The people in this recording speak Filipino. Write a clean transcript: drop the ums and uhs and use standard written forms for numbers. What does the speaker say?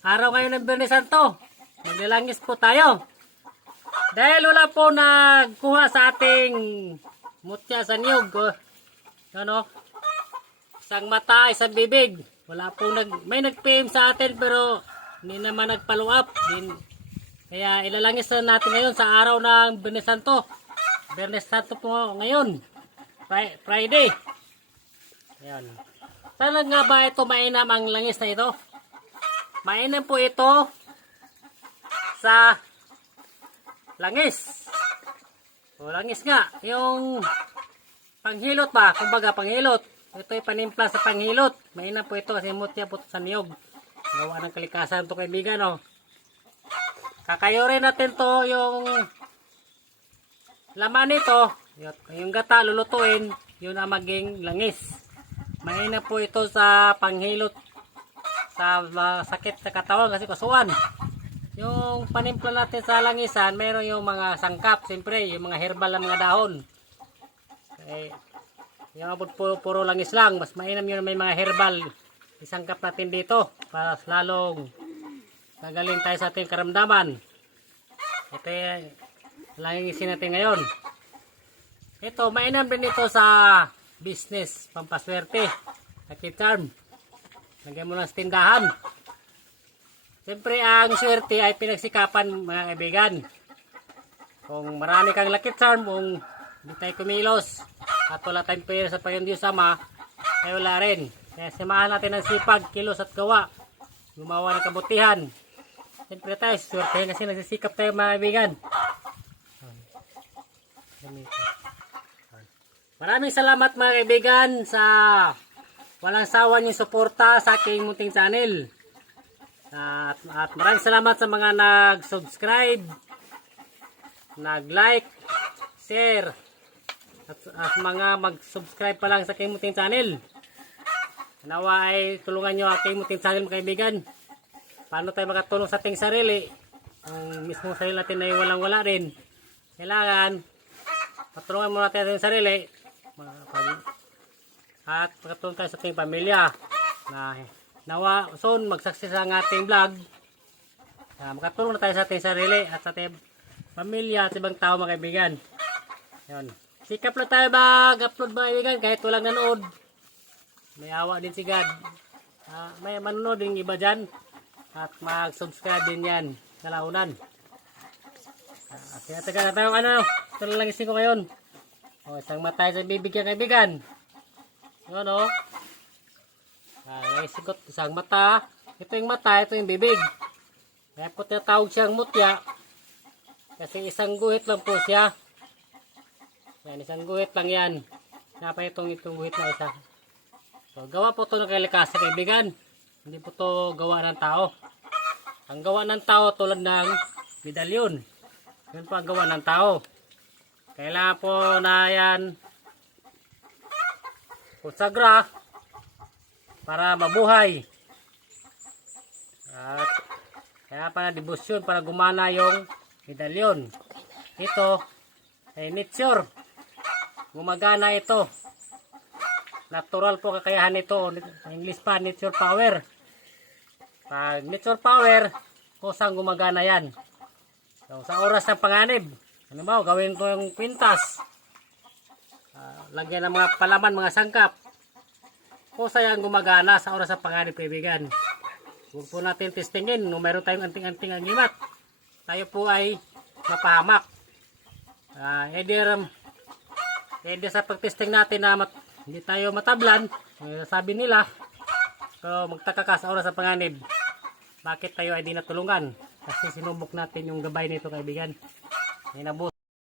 Araw ngayon ng Biyernes Santo. Maglalangis po tayo. Dahil wala po nagkuha sa ating mutya sa niyog. Ano? Isang mata, isang bibig. Wala po may nag-PM sa atin pero hindi naman nag-follow up. Kaya ilalangis na natin ngayon sa araw ng Biyernes Santo. Biyernes Santo po ngayon. Friday. Ayan. Sana nga ba ito mainam ang langis na ito? Mainam po ito sa langis. O langis nga. Yung panghilot ba? Kumbaga panghilot. Ito ay panimpla sa panghilot. Mainam po ito kasi mutya po sa niyog. Gawa ng kalikasan ito kaibigan. O. Kakayurin natin to yung laman nito. Yung gata lulutuin. Yun ang maging langis. Mainam po ito sa panghilot sa sakit sa katawan kasi kasuan. Yung panimpla natin sa langisan, mayroon yung mga sangkap, siyempre, yung mga herbal na mga dahon. Yung puro langis lang, mas mainam yun may mga herbal. Isangkap natin dito para lalong nagaling tayo sa ating karamdaman. Ito yung langisin natin ngayon. Ito, mainam din ito sa business, pampaswerte, lucky charm. Lagyan mo lang sa tindahan. Siyempre, ang swerte ay pinagsikapan mga kaibigan. Kung marami kang lucky charm, kung hindi tayo kumilos, at wala tayong pera sa Panginoon Diyos Ama, ay wala rin. Kaya samahan natin ang sipag, kilos at gawa. Gumawa ng kabutihan. Siyempre tayo, swerte kasi nagsisikap tayo mga kaibigan. Maraming salamat mga kaibigan sa walang sawa niyong suporta sa aking munting channel. At maraming salamat sa mga nag-subscribe, nag-like, share, at mga mag-subscribe pa lang sa aking munting channel. Nawa ay tulungan nyo aking munting channel mga kaibigan. Paano tayo makatulong sa ating sarili? Ang mismong sarili natin ay walang-wala rin. Kailangan patulungan muna natin ating sarili. At makatulong tayo sa ating pamilya na nawa soon mag-success ang ating vlog. Makatulong na tayo sa ating sarili at sa ating pamilya at ibang tao mga kaibigan. Yan. Sikap na tayo mag-upload mga kaibigan kahit walang nanood. May awa din si God. May manonood din iba dyan at mag-subscribe din yan sa launan. Tinatagal na tayo ito na lang ising ko ngayon. Isang matay sa bibig yan kaibigan. Yun o. Naisikot isang mata. Ito yung mata, ito yung bibig. Kaya po tinatawag siyang mutya. Kasi isang guhit lang po siya. Yan, isang guhit lang yan. Napa itong guhit na isa. So, gawa po ito ng kalikasan kaibigan. Hindi po ito gawa ng tao. Ang gawa ng tao tulad ng medalyon. Yan po ang gawa ng tao. Kailangan po na yan konsagra para mabuhay. At kaya pa na debosyon para gumana yung medalyon. Ito ay nature. Gumagana ito. Natural po kakayahan ito. English pa, nature power. Pag nature power, kusang gumagana yan. So, sa oras ng panganib, ano ba, gawin ko yung kwintas. Lagyan ng mga palaman, mga sangkap. Kusa yan gumagana sa oras ng panganib kaibigan. Huwag po natin testingin. Kung mayroon tayong anting-anting agimat, tayo po ay mapahamak. Either sa pagtesting natin na hindi tayo matablan, sabi nila, so magtaka ka sa oras ng panganib. Bakit tayo ay di natulungan? Kasi sinubok natin yung gabay nito kaibigan. May